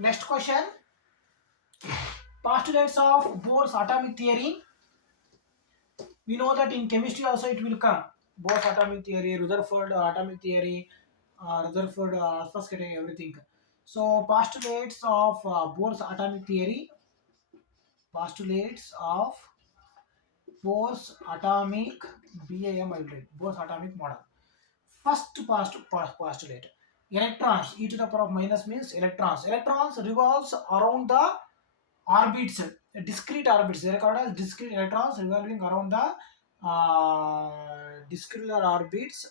Next question. Postulates of Bohr's atomic theory. We know that in chemistry also it will come. Bohr's atomic theory, Rutherford atomic theory, Rutherford alpha scattering, everything. So postulates of Bohr's atomic theory. Postulates of Bohr's atomic BAM I will write. Bohr's atomic model. First postulate. Electrons, e to the power of minus means electrons. Electrons revolves around the orbits, discrete orbits. They are called as discrete electrons revolving around the discrete orbits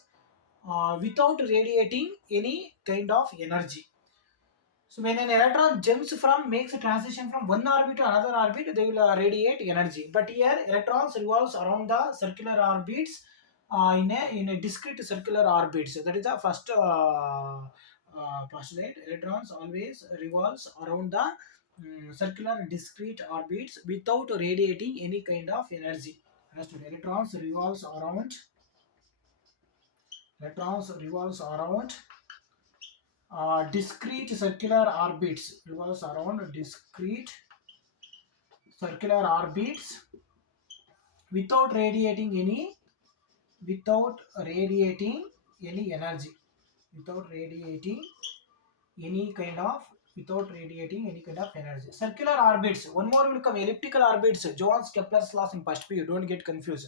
without radiating any kind of energy. So when an electron jumps from, makes a transition from one orbit to another orbit, they will radiate energy. But here electrons revolves around the circular orbits in a discrete circular orbits. So that is the first postulate. Electrons always revolves around the circular discrete orbits without radiating any kind of energy. Understood? Electrons revolves around discrete circular orbits. Revolves around discrete circular orbits without radiating any energy, without radiating any kind of energy. Circular orbits, one more will come. Elliptical orbits, Johannes Kepler's laws in first you don't get confused.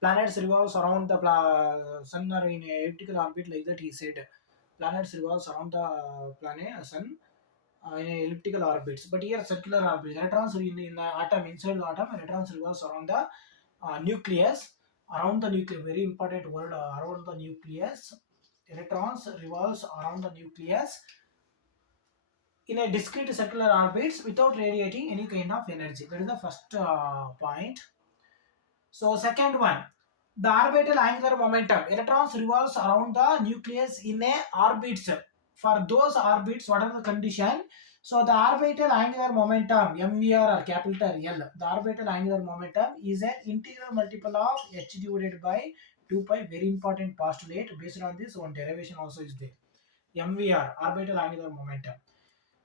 Planets revolves around the sun or in a elliptical orbit, like that he said. Planets revolves around the planet sun in a elliptical orbits, but here circular orbits. Electrons in the atom, inside the atom, electrons revolves around the nucleus. Around the nucleus, very important word, around the nucleus. Electrons revolves around the nucleus in a discrete circular orbits without radiating any kind of energy. That is the first point. So second one, the orbital angular momentum. Electrons revolves around the nucleus in a orbits. For those orbits, what are the condition? So the orbital angular momentum, MVR or capital L, the orbital angular momentum is an integral multiple of h divided by 2 pi. Very important postulate. Based on this, one derivation also is there. MVR, orbital angular momentum.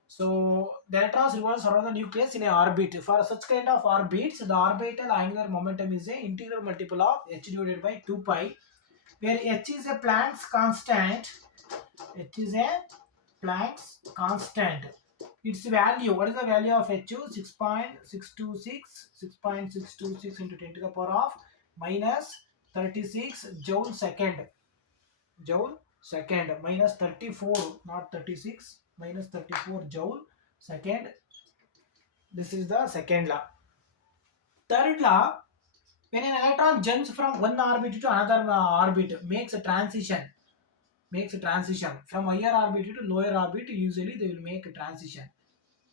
So the electrons revolves around the nucleus in a orbit. For such kind of orbits, the orbital angular momentum is a integral multiple of h divided by 2 pi, where h is a Planck's constant. H is a Planck's constant. Its value, what is the value of H? 6.626, 6.626 into 10 to the power of minus 36 joule second. Joule second minus 34, not 36, minus 34 joule second. This is the second law. Third law, when an electron jumps from one orbit to another orbit, makes a transition from higher orbit to lower orbit. Usually they will make a transition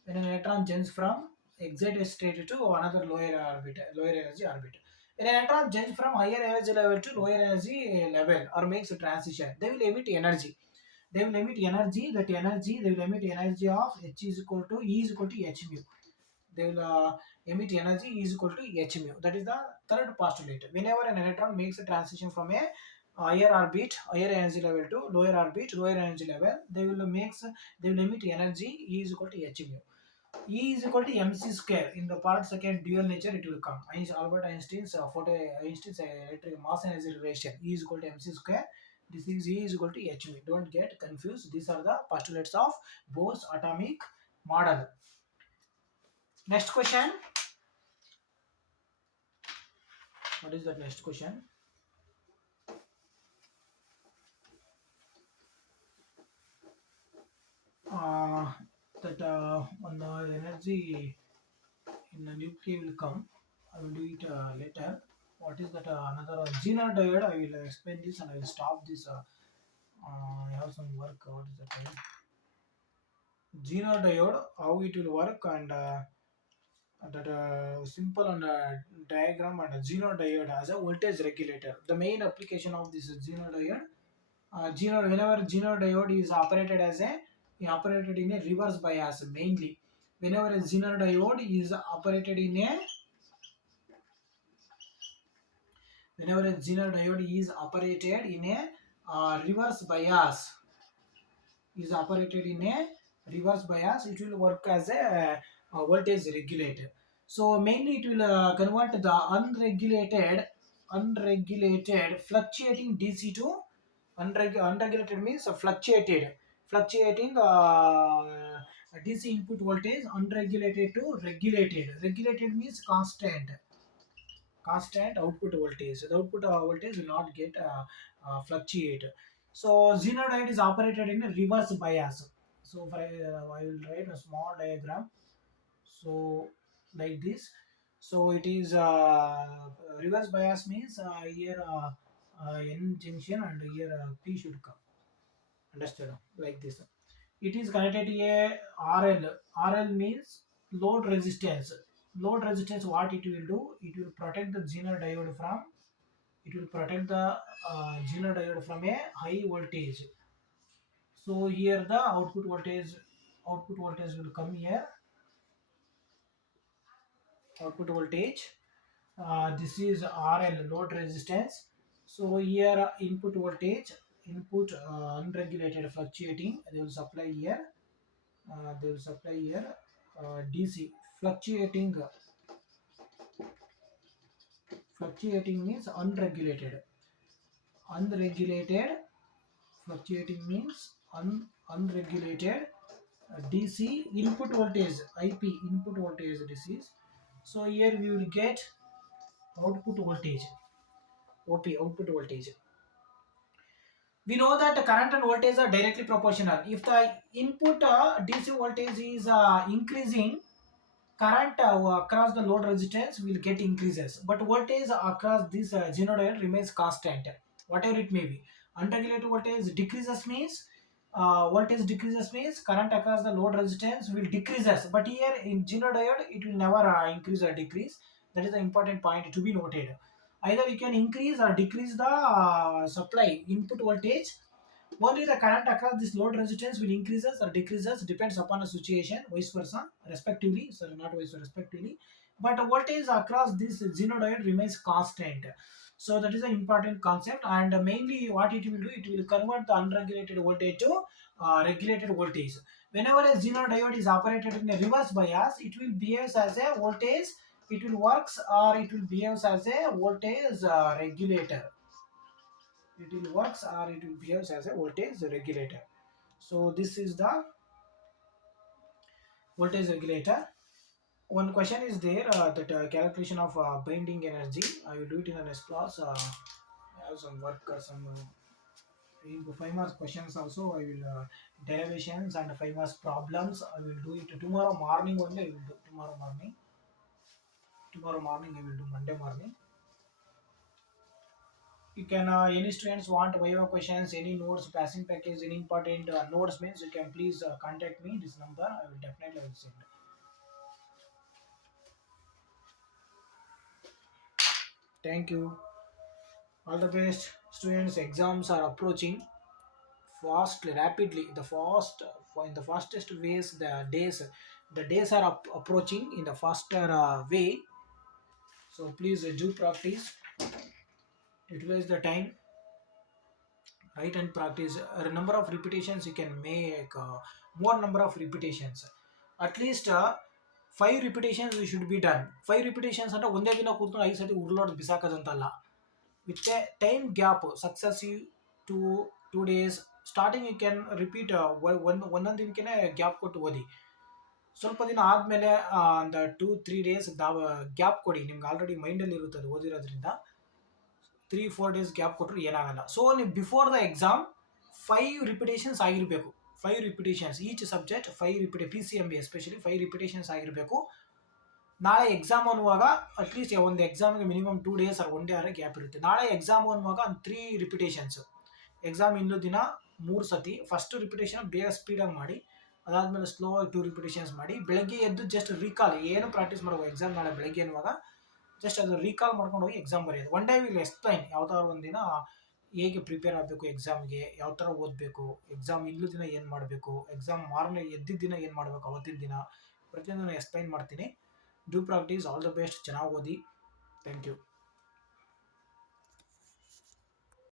when an electron jumps from excited state to another lower orbit, lower energy orbit. When an electron jumps from higher energy level to lower energy level or makes a transition, they will emit energy. That energy, they will emit energy of H is equal to E is equal to H mu. They will emit energy E is equal to H mu. That is the third postulate. Whenever an electron makes a transition from a higher orbit, higher energy level to lower orbit, lower energy level, they will emit energy E is equal to H mu. E is equal to mc square. In the part second dual nature, it will come. Albert Einstein's electric mass energy relation, E is equal to mc square. This is E is equal to h mu. Don't get confused. These are the postulates of Bohr's atomic model. Next question. What is the next question? That when the energy in the nucleus will come, I will do it later. What is that? Another Zener diode. I will explain this and I will stop this. I have some work. What is that? Zener diode. How it will work and that simple and diagram and Zener diode as a voltage regulator. The main application of this Zener diode. Whenever Zener diode is operated in a reverse bias mainly. Whenever a Zener diode is operated in a whenever a Zener diode is operated in a reverse bias, is operated in a reverse bias, it will work as a voltage regulator. So mainly it will convert the unregulated fluctuating DC to unregulated means fluctuating DC input voltage, unregulated to regulated. Regulated means constant output voltage. So the output voltage will not get fluctuate. So xenodiode is operated in a reverse bias. So for I will write a small diagram. So like this. So it is reverse bias means here N junction and here P should come. Understood? Like this. It is connected to a RL. RL means load resistance. Load resistance, what it will do? It will protect the zener diode from. It will protect the zener diode from a high voltage. So here the output voltage will come here. Output voltage. This is RL, load resistance. So here input unregulated fluctuating. They will supply here. They will supply here DC fluctuating. Fluctuating means unregulated. Unregulated fluctuating means unregulated DC input voltage, IP input voltage. This is, so here we will get output voltage, OP output voltage. We know that the current and voltage are directly proportional. If the input DC voltage is increasing, current across the load resistance will get increases, but voltage across this genodiode remains constant, whatever it may be. Unregulated voltage decreases means current across the load resistance will decreases, but here in genodiode it will never increase or decrease. That is the important point to be noted. Either you can increase or decrease the supply input voltage. Only the current across this load resistance will increases or decreases, depends upon the situation, vice versa, respectively. Sorry, not vice versa, respectively. But voltage across this xenodiode remains constant. So that is an important concept, and mainly what it will do, it will convert the unregulated voltage to regulated voltage. Whenever a xenodiode is operated in a reverse bias, it will behave as a voltage. It will works or it will behave as a voltage regulator. It will works or it will behave as a voltage regulator. So this is the voltage regulator. One question is there that calculation of binding energy. I will do it in the next class. I have some work, some 5 marks questions also. I will derivations and 5 marks problems. I will do it tomorrow morning only. I will do tomorrow morning. Tomorrow morning I will do Monday morning. You can any students want Viva questions, any notes, passing package, any important notes means you can please contact me this number. I will definitely I will send. Thank you. All the best, students. Exams are approaching fast, rapidly. The fast for in the fastest ways. The days are approaching in the faster way. So please do practice. Utilize the time, right, and practice. A number of repetitions you can make. More number of repetitions. At least 5 repetitions you should be done. 5 repetitions అంటే ಒಂದೇ ದಿನ ಕೂತ್ಕೊಂಡು 5 ಸತಿ ಉರುಳೋದು ಬಿಸಾಕೋದಂತಲ್ಲ. With a time gap, successive 2 days, starting you can repeat ಒಂದೊಂದು ದಿನಕ್ಕೆ gap ಕೊಟ್ಟು ಓದಿ. ಸ್ವಲ್ಪ ದಿನ ಆದಮೇಲೆ ಒಂದು 2-3 ಡೇಸ್ ಗ್ಯಾಪ್ ಕೊಡಿ. ನಿಮ್ಗೆ ಆಲ್ರೆಡಿ ಮೈಂಡಲ್ಲಿ ಇರುತ್ತೆ ಅದು ಓದಿರೋದ್ರಿಂದ. 3-4 ಡೇಸ್ ಗ್ಯಾಪ್ ಕೊಟ್ಟರು ಏನಾಗಲ್ಲ. ಸೊ ನೀವು ಬಿಫೋರ್ ದ ಎಕ್ಸಾಮ್ 5 ರಿಪಿಟೇಷನ್ಸ್ ಆಗಿರಬೇಕು. 5 repetitions each subject 5 ರಿಪಿಟೇ PCMB especially 5 repetitions ಆಗಿರಬೇಕು. ನಾಳೆ ಎಕ್ಸಾಮ್ ಅನ್ನುವಾಗ ಅಟ್ಲೀಸ್ಟ್ ಒಂದು ಎಕ್ಸಾಮ್ಗೆ ಮಿನಿಮಮ್ 2 ಡೇಸ್ ಆರ್ 1 ಡೇ ಆರ ಗ್ಯಾಪ್ ಇರುತ್ತೆ. ನಾಳೆ ಎಕ್ಸಾಮ್ ಅನ್ನುವಾಗ ಒಂದು 3 ರಿಪಿಟೇಷನ್ಸ್. ಎಕ್ಸಾಮ್ ಇನ್ನೂ ದಿನ 3 ಸತಿ. ಫಸ್ಟ್ ರಿಪಿಟೇಷನ್ ಬೇಗ ಸ್ಪೀಡಾಗಿ ಮಾಡಿ, ಅದಾದಮೇಲೆ ಸ್ಲೋ ಆಗಿ 2 ರಿಪಿಟೇಷನ್ಸ್ ಮಾಡಿ. ಬೆಳಗ್ಗೆ ಎದ್ದು ಜಸ್ಟ್ ರೀಕಾಲ್, ಏನು ಪ್ರಾಕ್ಟೀಸ್ ಮಾಡುವ ಎಕ್ಸಾಮ್ ನಾಳೆ ಬೆಳಗ್ಗೆ ಅನ್ನುವಾಗ ಜಸ್ಟ್ ಅದು ರೀಕಾಲ್ ಮಾಡ್ಕೊಂಡು ಹೋಗಿ ಎಕ್ಸಾಮ್ ಬರೆಯೋದು. ಒನ್ ಡೇ ವಿಲ್ ಎಕ್ಸ್ಪ್ಲೈನ್ ಯಾವ್ದಾದ್ರು ಒಂದಿನ ಹೇಗೆ ಪ್ರಿಪೇರ್ ಆಗಬೇಕು ಎಕ್ಸಾಮ್ಗೆ, ಯಾವ ಥರ ಓದಬೇಕು, ಎಕ್ಸಾಮ್ ಇಲ್ಲೂ ದಿನ ಏನು ಮಾಡಬೇಕು, ಎಕ್ಸಾಮ್ ಮಾರನೇ ಎದ್ದಿದ್ದ ದಿನ ಏನು ಮಾಡಬೇಕು, ಅವತ್ತಿನ ದಿನ ಪ್ರತಿಯೊಂದನ್ನು ಎಕ್ಸ್ಪ್ಲೈನ್ ಮಾಡ್ತೀನಿ. Do practice. All the best. ಚೆನ್ನಾಗಿ ಓದಿ. Thank you.